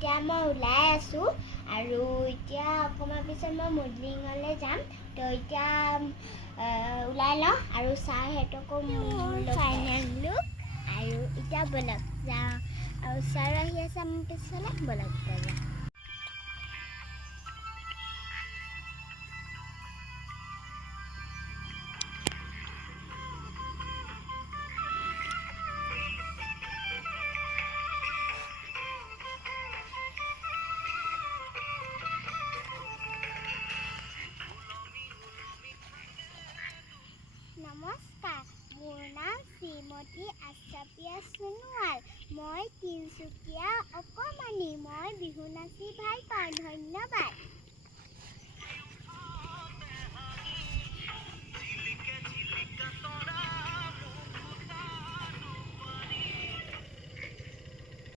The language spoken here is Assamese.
এতিয়া মই ওলাই আছোঁ আৰু এতিয়া অকণমান পিছত মই মডেলিঙলৈ যাম। তো এতিয়া ওলাই লওঁ আৰু ছাৰহঁতকো ফাইনেল লুক আৰু এতিয়া ব'লক যাওঁ আৰু ছাৰ আহি আছে মোৰ পিছলৈ ব'লক যাওঁ। নমস্কাৰ, মোৰ নাম শ্ৰীমতী আশ্ৰাফিয়া সোণোৱাল। মই তিনিচুকীয়া অকণমানি। মই বিহু নাচি ভাল পাওঁ। ধন্যবাদ।